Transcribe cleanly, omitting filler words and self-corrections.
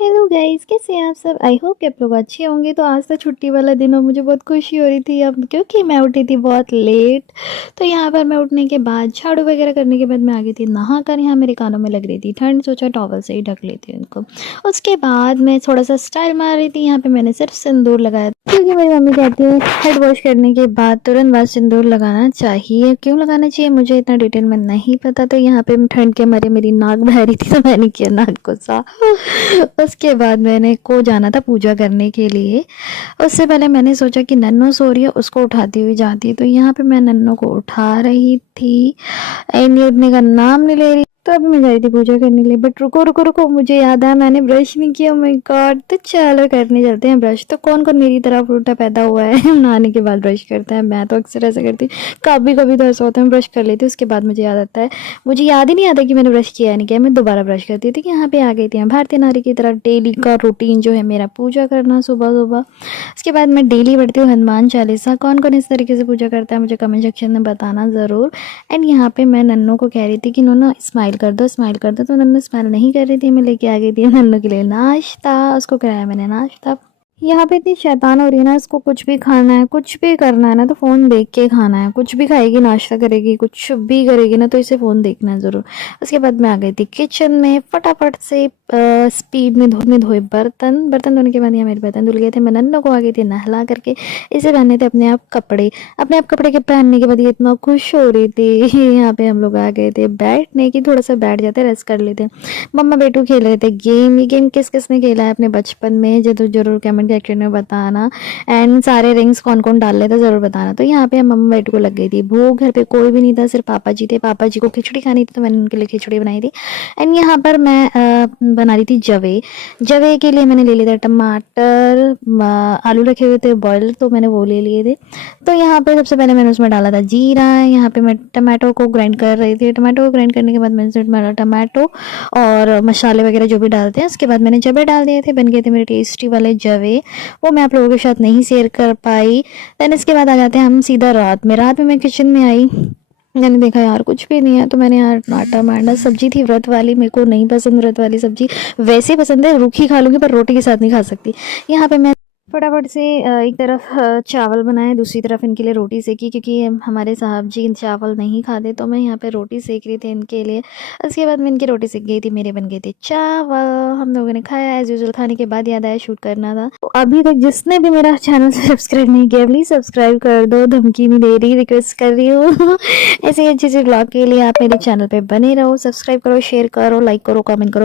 Hello guys, कैसे हैं आप सब। आई होप कि आप लोग अच्छे होंगे। तो आज तो छुट्टी वाला दिन और मुझे बहुत खुशी हो रही थी अब, क्योंकि मैं उठी थी बहुत लेट। तो यहाँ पर मैं उठने के बाद झाड़ू वगैरह करने के बाद मैं आ गई थी नहा कर। यहाँ मेरे कानों में लग रही थी ठंड, सोचा टॉवल से ही ढक लेती हूँ इनको। उसके बाद मैं थोड़ा सा स्टाइल मार रही थी। यहाँ पे मैंने सिर्फ सिंदूर लगाया, क्योंकि मेरी मम्मी कहती है हेड वॉश करने के बाद तुरंत बाद सिंदूर लगाना चाहिए। क्यों लगाना चाहिए मुझे इतना डिटेल में नहीं पता। तो यहाँ पे ठंड के मारे मेरी नाक बह रही थी, तो मैंने किया नाक को साफ। उसके बाद मैंने को जाना था पूजा करने के लिए। उससे पहले मैंने सोचा कि नन्नो सो रही है, उसको उठाती हुई जाती है। तो यहाँ पे मैं नन्नो को उठा रही थी एंड ये उठने का नाम नहीं ले रही। तो अभी मैं जा रही थी पूजा करने के लिए, बट रुको रुको रुको, मुझे याद आया मैंने ब्रश नहीं किया। My God. तो चलो करने चलते हैं ब्रश। तो कौन कौन मेरी तरफ उल्टा पैदा हुआ है नहाने के बाद ब्रश करता है। मैं तो अक्सर ऐसा करती हूँ, कभी कभी तो ऐसा होता है ब्रश कर लेती हूँ, उसके बाद मुझे याद आता है, मुझे याद ही नहीं आता कि मैंने ब्रश किया है नहीं किया। मैं दोबारा ब्रश करती थी कि यहाँ पे आ गई थी भारतीय नारी की तरफ। डेली का रूटीन जो है मेरा पूजा करना सुबह सुबह। उसके बाद मैं डेली पढ़ती हूँ हनुमान चालीसा। कौन कौन इस तरीके से पूजा करता है मुझे कमेंट सेक्शन में बताना ज़रूर। एंड यहाँ पे मैं नन्नू को कह रही थी कि नन्नू स्माइल कर दो स्माइल कर दो। तो नन्नू स्माइल नहीं कर रही थी। मैं लेके आ गई थी नन्नू के लिए नाश्ता। उसको कराया मैंने नाश्ता। यहाँ पे इतनी शैतान हो रही है ना, इसको कुछ भी खाना है कुछ भी करना है ना तो फ़ोन देख के खाना है। कुछ भी खाएगी, नाश्ता करेगी, कुछ भी करेगी ना तो इसे फ़ोन देखना है ज़रूर। उसके बाद मैं आ गई थी किचन में फटाफट से स्पीड में धोए बर्तन धोने के बाद यहाँ मेरे बर्तन धुल गए थे। मैं नन्नू को आ गई थी नहला करके। इसे पहने थे अपने आप कपड़े। अपने आप कपड़े के पहनने के बाद ये इतना खुश हो रही थी। यहाँ पे हम लोग आ गए थे बैठने की, थोड़ा सा बैठ जाते रेस्ट कर लेते। मम्मा बेटू खेल रहे थे गेम। ये गेम किस किस ने खेला है अपने बचपन में जरूर कमेंट सेक्शन में बताना। एंड सारे रिंग्स कौन कौन डाल लेता ज़रूर बताना। तो यहाँ पे मम्मा बेटू को लग गई थी भूख। घर पे कोई भी नहीं था, सिर्फ पापा जी थे। पापा जी को खिचड़ी खानी थी तो मैंने उनके लिए खिचड़ी बनाई थी। एंड यहाँ पर मैं बना रही थी जवे। जवे के लिए मैंने ले लिया था टमाटर, आलू रखे हुए थे बॉयल तो मैंने वो ले लिए थे। तो यहाँ पे सबसे पहले मैंने उसमें डाला था जीरा। यहाँ पे मैं टमाटो को ग्राइंड कर रही थी। टमाटो को ग्राइंड करने के बाद मैंने उसमें टमाटो और मसाले वगैरह जो भी डालते हैं, उसके बाद मैंने जवे डाल दिए थे। बन गए थे मेरे टेस्टी वाले जवे। वो मैं आप लोगों के साथ नहीं शेयर कर पाई। देन इसके बाद आ जाते हैं हम सीधा रात में मैं किचन में आई। मैंने देखा यार कुछ भी नहीं है, तो मैंने यार आटा मांडा। सब्जी थी व्रत वाली, मेरे को नहीं पसंद व्रत वाली सब्जी। वैसे पसंद है, रूखी खा लूँगी पर रोटी के साथ नहीं खा सकती। यहाँ पे मैं फटाफट से एक तरफ चावल बनाए, दूसरी तरफ इनके लिए रोटी सेकी, क्योंकि हमारे साहब जी चावल नहीं खाते। तो मैं यहाँ पे रोटी सेक रही थी इनके लिए। उसके बाद मैं इनकी रोटी सेक गई थी, मेरे बन गए थे चावल। हम लोगों ने खाया एज यूजुअल। खाने के बाद याद आया शूट करना था। तो अभी तक जिसने भी मेरा चैनल सब्सक्राइब नहीं किया प्लीज़ सब्सक्राइब कर दो। धमकी नहीं दे रही, रिक्वेस्ट कर रही हूँ। ऐसे ही अच्छे अच्छे ब्लॉग के लिए आप मेरे चैनल पर बने रहो। सब्सक्राइब करो, शेयर करो, लाइक करो, कमेंट करो।